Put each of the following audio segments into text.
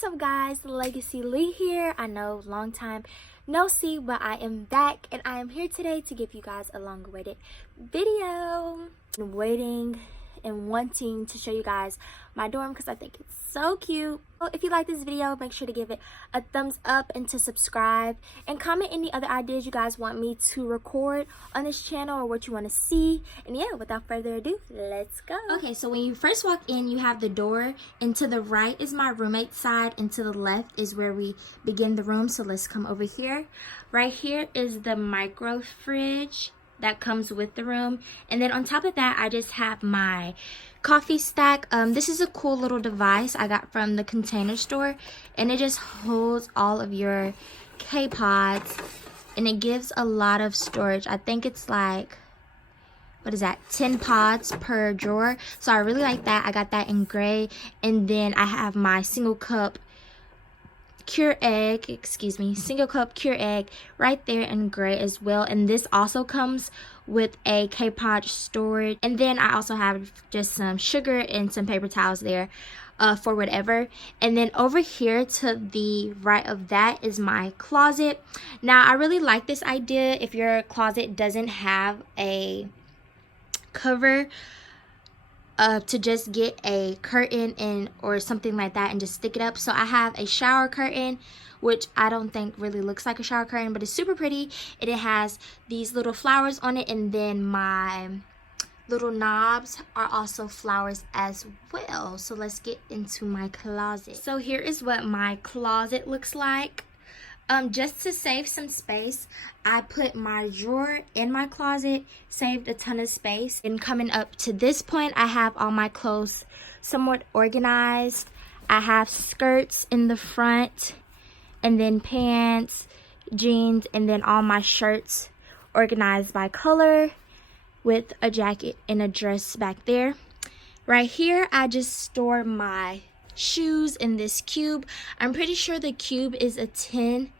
What's up guys, Legacy Lee here. I know long time no see, but I am back and I am here today to give you guys a long-awaited video. I'm waiting and wanting to show you guys my dorm because I think it's so cute. So if you like this video, make sure to give it a thumbs up and to subscribe and comment any other ideas you guys want me to record on this channel or what you want to see. And yeah, without further ado, let's go. Okay, so when you first walk in, you have the door, and to the right is my roommate's side and to the left is where we begin the room. So let's come over here. Right here is the micro fridge that comes with the room, and then on top of that I just have my coffee stack. This is a cool little device I got from the Container Store, and it just holds all of your K-pods and it gives a lot of storage. I think it's like, what is that, 10 pods per drawer, so I really like that. I got that in gray, and then I have my single cup Keurig right there in gray as well, and this also comes with a K-pod storage. And then I also have just some sugar and some paper towels there for whatever. And then over here to the right of that is my closet. Now I really like this idea if your closet doesn't have a cover, to just get a curtain and or something like that and just stick it up. So I have a shower curtain, which I don't think really looks like a shower curtain, but it's super pretty, and it has these little flowers on it, and then my little knobs are also flowers as well. So let's get into my closet. So here is what my closet looks like. Just to save some space, I put my drawer in my closet, saved a ton of space. And coming up to this point, I have all my clothes somewhat organized. I have skirts in the front, and then pants, jeans, and then all my shirts organized by color with a jacket and a dress back there. Right here, I just store my shoes in this cube. I'm pretty sure the cube is a 10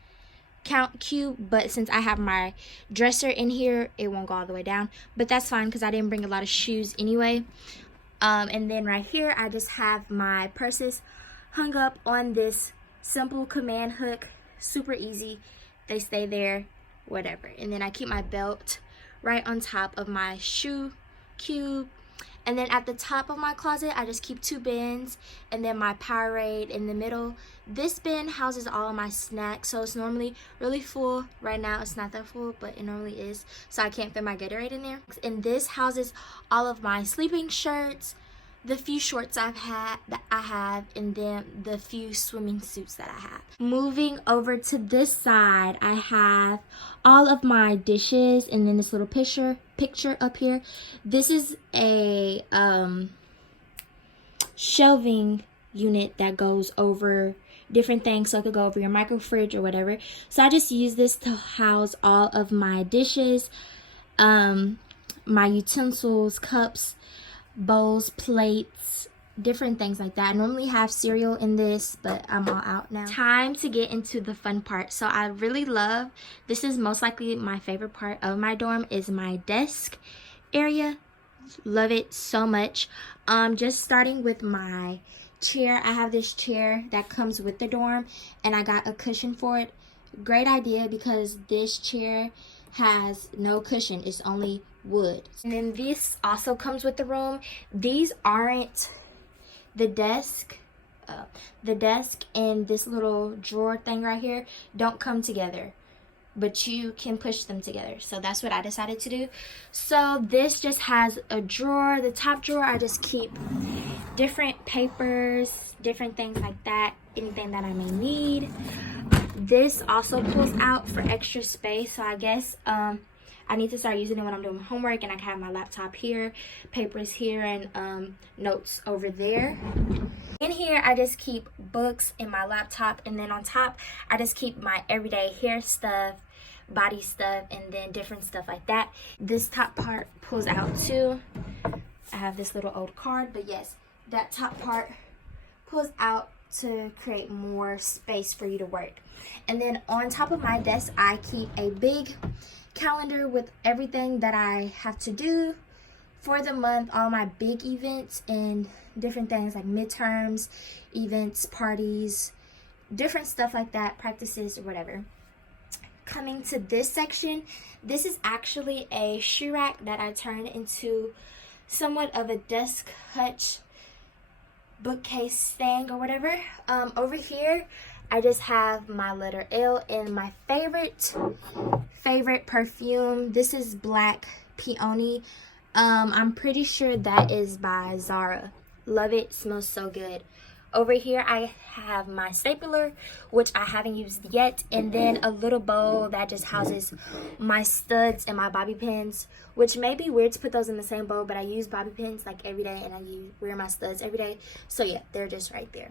count cube, but since I have my dresser in here, it won't go all the way down, but that's fine because I didn't bring a lot of shoes anyway. And then right here I just have my purses hung up on this simple command hook, super easy, they stay there, whatever. And then I keep my belt right on top of my shoe cube. And then at the top of my closet, I just keep 2 bins, and then my Powerade in the middle. This bin houses all of my snacks, so it's normally really full. Right now, it's not that full, but it normally is, so I can't fit my Gatorade in there. And this houses all of my sleeping shirts, the few shorts I have, and then the few swimming suits that I have. Moving over to this side, I have all of my dishes, and then this little picture up here. This is a shelving unit that goes over different things, so it could go over your micro fridge or whatever. So I just use this to house all of my dishes, my utensils, cups, bowls, plates, different things like that. I normally have cereal in this, but I'm all out now. Time to get into the fun part. So I really love, this is most likely my favorite part of my dorm, is my desk area. Love it so much. Just starting with my chair. I have this chair that comes with the dorm, and I got a cushion for it. Great idea because this chair has no cushion, it's only wood. And then this also comes with the room. These aren't the desk. The desk and this little drawer thing right here don't come together, but you can push them together, so that's what I decided to do. So this just has a drawer. The top drawer, I just keep different papers, different things like that, anything that I may need. This also pulls out for extra space, so I guess I need to start using it when I'm doing homework, and I can have my laptop here, papers here, and notes over there. In here, I just keep books in my laptop, and then on top, I just keep my everyday hair stuff, body stuff, and then different stuff like that. This top part pulls out too. I have this little old card, but yes, that top part pulls out to create more space for you to work. And then on top of my desk, I keep a big calendar with everything that I have to do for the month, all my big events and different things like midterms, events, parties, different stuff like that, practices or whatever. Coming to this section, this is actually a shoe rack that I turned into somewhat of a desk hutch bookcase thing or whatever. Over here I just have my letter L and my favorite perfume. This is Black Peony. I'm pretty sure that is by Zara. Love it, smells so good. Over here I have my stapler, which I haven't used yet, and then a little bowl that just houses my studs and my bobby pins, which may be weird to put those in the same bowl, but I use bobby pins like every day, and I wear my studs every day, so yeah, they're just right there.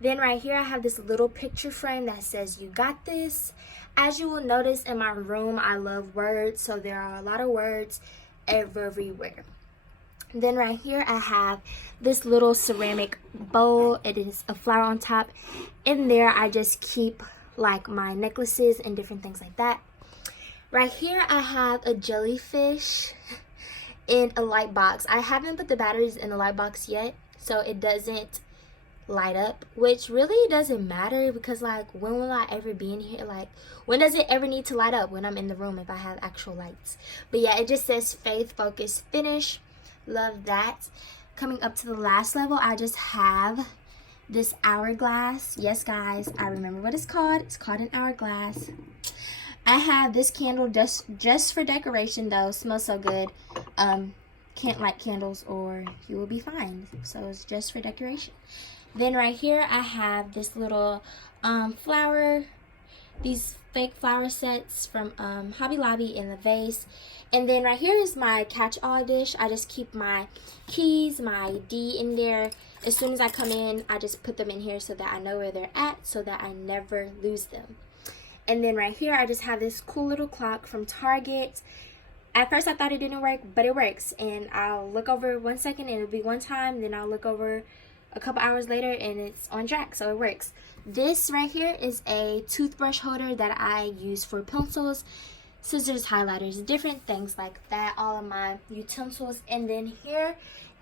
Then right here I have this little picture frame that says "You got this." As you will notice in my room, I love words, so there are a lot of words everywhere. Then right here I have this little ceramic bowl. It is a flower on top. In there I just keep like my necklaces and different things like that. Right here I have a jellyfish in a light box. I haven't put the batteries in the light box yet, so it doesn't light up, which really doesn't matter, because like, when will I ever be in here? Like, when does it ever need to light up? When I'm in the room, if I have actual lights. But yeah, it just says Faith Focus Finish. Love that. Coming up to the last level, I just have this hourglass. Yes guys, I remember what it's called. It's called an hourglass. I have this candle just for decoration though. Smells so good. Can't light candles or you will be fined, so it's just for decoration. Then right here I have this little these fake flower sets from Hobby Lobby in the vase. And then right here is my catch-all dish. I just keep my keys, my ID in there. As soon as I come in, I just put them in here so that I know where they're at, so that I never lose them. And then right here I just have this cool little clock from Target. At first I thought it didn't work, but it works. And I'll look over 1 second and it'll be one time, then I'll look over a couple hours later and it's on track, so it works. This right here is a toothbrush holder that I use for pencils, scissors, highlighters, different things like that, all of my utensils. And then here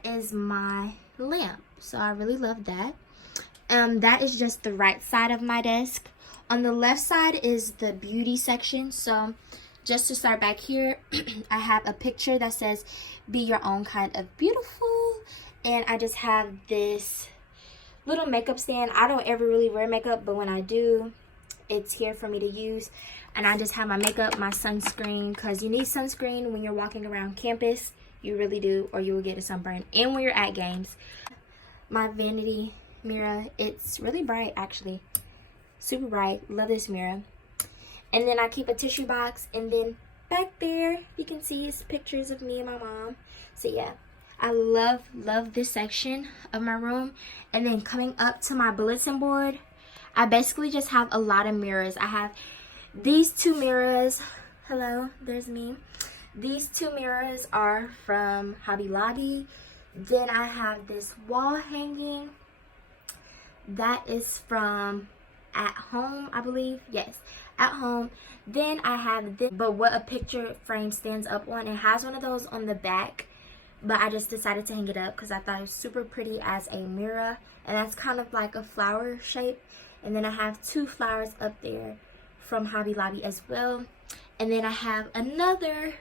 is my lamp, so I really love that. That is just the right side of my desk. On the left side is the beauty section. So just to start back here, I have a picture that says "Be your own kind of beautiful," and I just have this little makeup stand. I don't ever really wear makeup, but when I do, it's here for me to use. And I just have my makeup, my sunscreen, because you need sunscreen when you're walking around campus. You really do, or you will get a sunburn. And when you're at games. My vanity mirror, it's really bright actually, super bright. Love this mirror. And then I keep a tissue box, and then back there you can see it's pictures of me and my mom. So yeah, I love this section of my room. And then coming up to my bulletin board, I basically just have a lot of mirrors. I have these two mirrors. Hello, there's me. These two mirrors are from Hobby Lobby. Then I have this wall hanging that is from At Home, I believe. Yes, At Home. Then I have this, but what a picture frame stands up on. It has one of those on the back, but I just decided to hang it up because I thought it was super pretty as a mirror, and that's kind of like a flower shape. And then I have two flowers up there from Hobby Lobby as well. And then I have another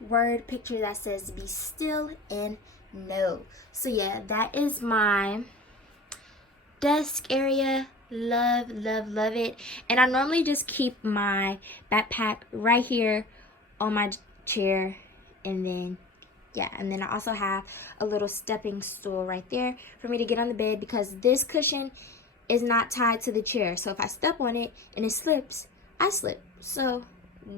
word picture that says "Be still and know." So yeah, that is my desk area. Love it. And I normally just keep my backpack right here on my chair, and then yeah, and then I also have a little stepping stool right there for me to get on the bed, because this cushion is not tied to the chair, so if I step on it and it slips, I slip. So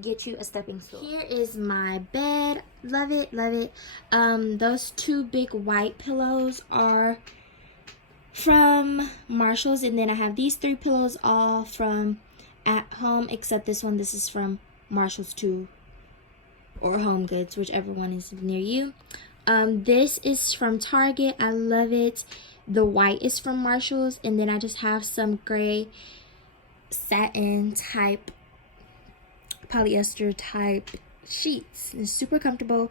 get you a stepping stool. Here is my bed. Love it. Those two big white pillows are from Marshall's, and then I have these three pillows all from At Home, except this one, this is from Marshall's too, or Home Goods, whichever one is near you. This is from Target. I love it. The white is from Marshall's, and then I just have some gray satin type, polyester type sheets. It's super comfortable.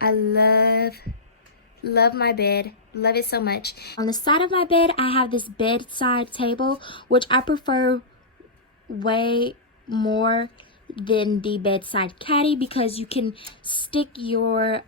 I love my bed. Love it so much. On the side of my bed, I have this bedside table, which I prefer way more than the bedside caddy, because you can stick your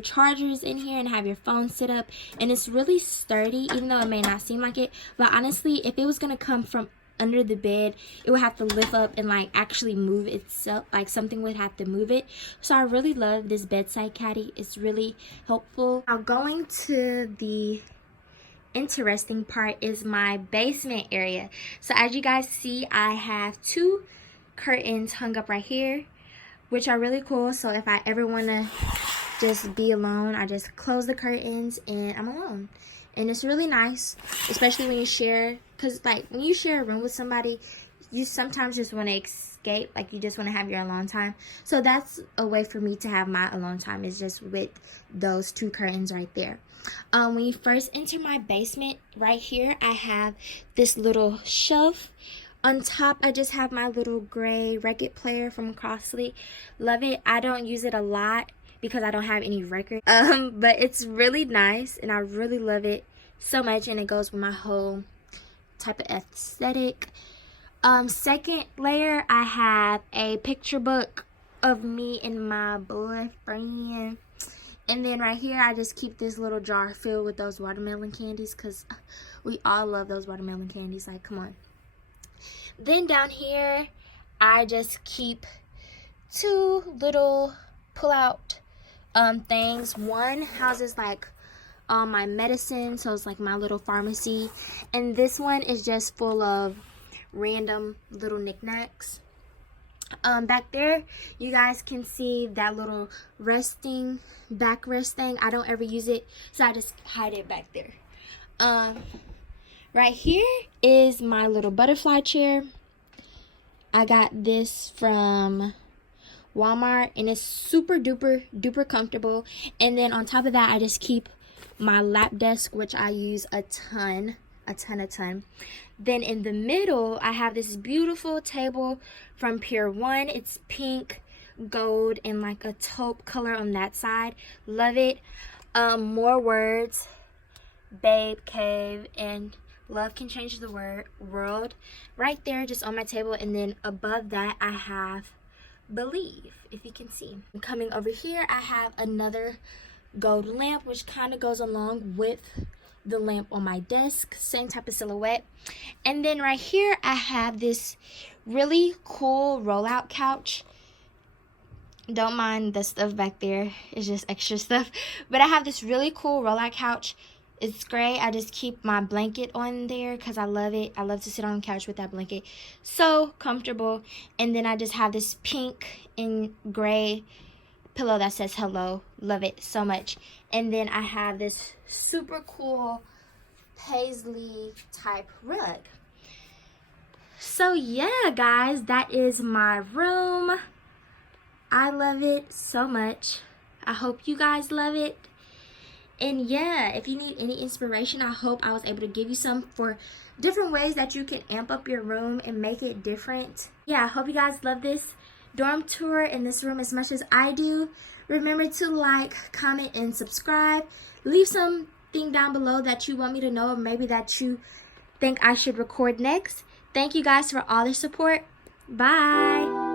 chargers in here and have your phone sit up, and it's really sturdy, even though it may not seem like it. But honestly, if it was gonna come from under the bed, it would have to lift up and like actually move itself, like something would have to move it. So I really love this bedside caddy. It's really helpful. Now going to the interesting part is my basement area. So as you guys see, I have 2 curtains hung up right here, which are really cool. So if I ever want to just be alone, I just close the curtains and I'm alone. And it's really nice, especially when you share, because like when you share a room with somebody, you sometimes just want to escape, like you just want to have your alone time. So that's a way for me to have my alone time, is just with those 2 curtains right there. When you first enter my basement, right here I have this little shelf. On top, I just have my little gray record player from Crossley. Love it. I don't use it a lot because I don't have any records. But it's really nice and I really love it so much, and it goes with my whole type of aesthetic. Second layer, I have a picture book of me and my boyfriend. And then right here, I just keep this little jar filled with those watermelon candies, because we all love those watermelon candies. Like, come on. Then down here, I just keep 2 little pull-out things. One houses like all my medicine, so it's like my little pharmacy. And this one is just full of random little knickknacks. Back there, you guys can see that little backrest thing. I don't ever use it, so I just hide it back there. Right here is my little butterfly chair. I got this from Walmart, and it's super duper comfortable. And then on top of that, I just keep my lap desk, which I use a ton. Then in the middle, I have this beautiful table from Pier 1. It's pink, gold, and like a taupe color on that side. Love it. More words, babe, cave, and love can change the world right there, just on my table. And then above that, I have believe, if you can see. Coming over here, I have another gold lamp, which kind of goes along with the lamp on my desk, same type of silhouette. And then right here, I have this really cool rollout couch. Don't mind the stuff back there, it's just extra stuff. But I have this really cool rollout couch. It's gray. I just keep my blanket on there because I love it. I love to sit on the couch with that blanket. So comfortable. And then I just have this pink and gray pillow that says hello. Love it so much. And then I have this super cool paisley type rug. So yeah, guys, that is my room. I love it so much. I hope you guys love it. And yeah, if you need any inspiration, I hope I was able to give you some for different ways that you can amp up your room and make it different. Yeah, I hope you guys love this dorm tour in this room as much as I do. Remember to like, comment, and subscribe. Leave something down below that you want me to know, or maybe that you think I should record next. Thank you guys for all the support. Bye.